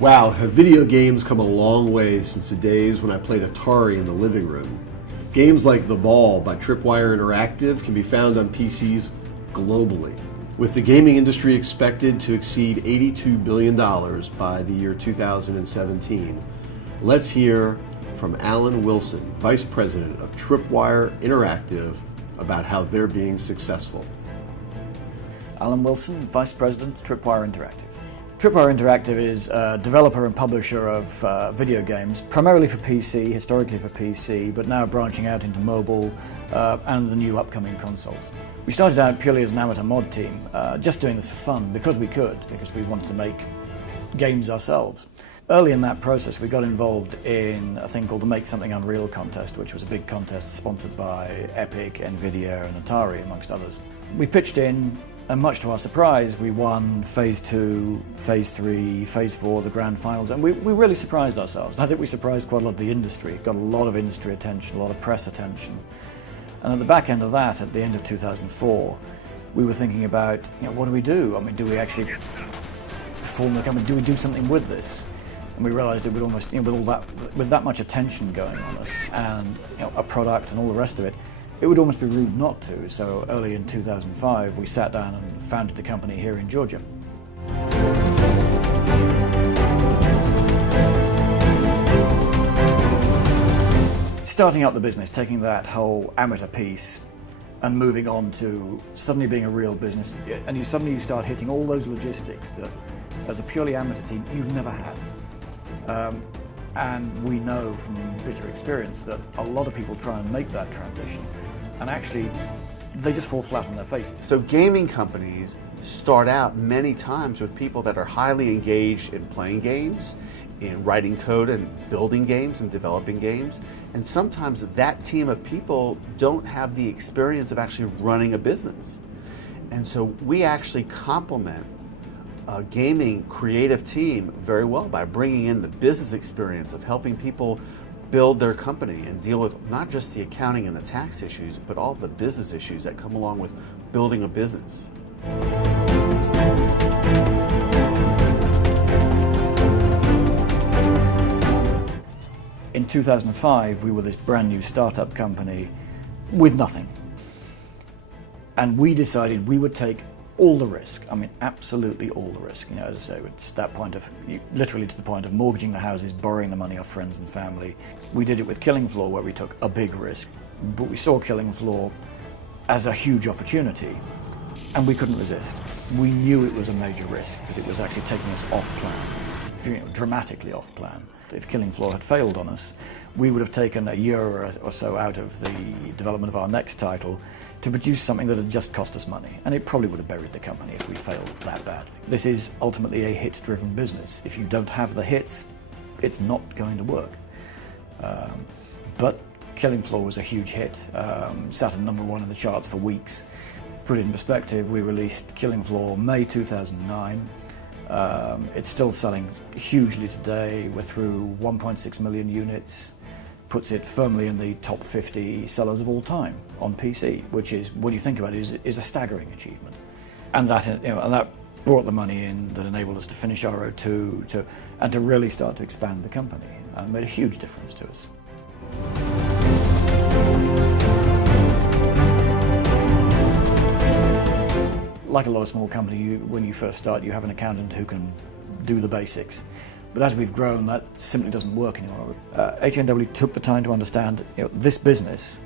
Wow, have video games come a long way since the days when I played Atari in the living room. Games like The Ball by Tripwire Interactive can be found on PCs globally. With the gaming industry expected to exceed $82 billion by the year 2017, let's hear from Alan Wilson, Vice President of Tripwire Interactive, about how they're being successful. Alan Wilson, Vice President, Tripwire Interactive. Tripwire Interactive is a developer and publisher of video games, primarily for PC, historically for PC, but now branching out into mobile and the new upcoming consoles. We started out purely as an amateur mod team, just doing this for fun, because we could, because we wanted to make games ourselves. Early in that process, we got involved in a thing called the Make Something Unreal contest, which was a big contest sponsored by Epic, Nvidia, and Atari, amongst others. We pitched in, and much to our surprise, we won Phase 2, Phase 3, Phase 4, the grand finals, and we really surprised ourselves. I think we surprised quite a lot of the industry, got a lot of industry attention, a lot of press attention. And at the back end of that, at the end of 2004, we were thinking about, what do we do? I mean, do we actually form the company? Do we do something with this? And we realized it would almost, with that much attention going on us, and a product and all the rest of it, it would almost be rude not to. So early in 2005, we sat down and founded the company here in Georgia. Starting up the business, taking that whole amateur piece and moving on to suddenly being a real business, and you suddenly start hitting all those logistics that, as a purely amateur team, you've never had. And we know from bitter experience that a lot of people try and make that transition, and actually they just fall flat on their faces. So gaming companies start out many times with people that are highly engaged in playing games, in writing code and building games and developing games, and sometimes that team of people don't have the experience of actually running a business. And so we actually complement a gaming creative team very well by bringing in the business experience of helping people build their company and deal with not just the accounting and the tax issues, but all the business issues that come along with building a business. In 2005, we were this brand new startup company with nothing. And we decided we would take all the risk. I mean, absolutely all the risk. As I say, it's that point of, literally to the point of mortgaging the houses, borrowing the money off friends and family. We did it with Killing Floor, where we took a big risk. But we saw Killing Floor as a huge opportunity, and we couldn't resist. We knew it was a major risk, because it was actually taking us off plan, dramatically off plan. If Killing Floor had failed on us, we would have taken a year or so out of the development of our next title to produce something that had just cost us money, and it probably would have buried the company if we'd failed that badly. This is ultimately a hit-driven business. If you don't have the hits, it's not going to work. But Killing Floor was a huge hit, sat at #1 in the charts for weeks. Put it in perspective, we released Killing Floor May 2009. It's still selling hugely today. We're through 1.6 million units. Puts it firmly in the top 50 sellers of all time on PC, which is, when you think about it, is a staggering achievement. And that, and that brought the money in that enabled us to finish RO2 and to really start to expand the company, and made a huge difference to us. Like a lot of small companies, when you first start, you have an accountant who can do the basics. But as we've grown, that simply doesn't work anymore. HA&W took the time to understand this business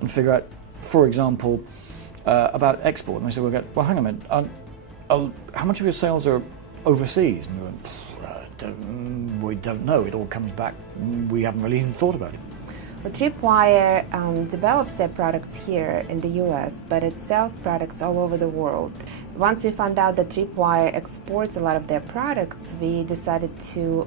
and figure out, for example, about export. And they said, well, hang on a minute, how much of your sales are overseas? And we went, we don't know. It all comes back. We haven't really even thought about it. Well, Tripwire develops their products here in the US, but it sells products all over the world. Once we found out that Tripwire exports a lot of their products, we decided to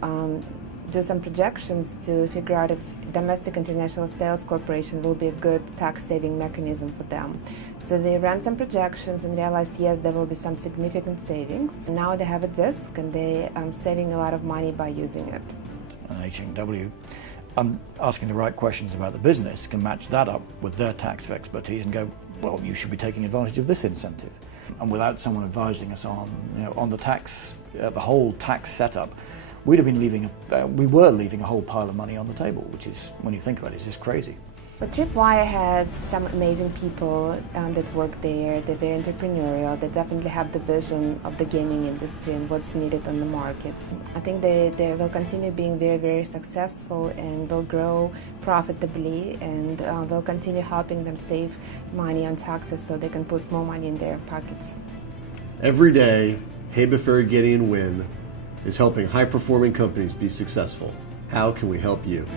do some projections to figure out if domestic international sales corporation will be a good tax-saving mechanism for them. So we ran some projections and realized, yes, there will be some significant savings. Now they have a disk and they are saving a lot of money by using it. And HA&W, asking the right questions about the business, can match that up with their tax expertise and go, well, you should be taking advantage of this incentive. And without someone advising us on, on the tax, the whole tax setup, we'd have been we were leaving a whole pile of money on the table, which is, when you think about it, it's just crazy. But Tripwire has some amazing people that work there. They're very entrepreneurial. They definitely have the vision of the gaming industry and what's needed on the markets. I think they will continue being very, very successful and will grow profitably, and will continue helping them save money on taxes so they can put more money in their pockets. Every day, Hey Gideon Win is helping high-performing companies be successful. How can we help you?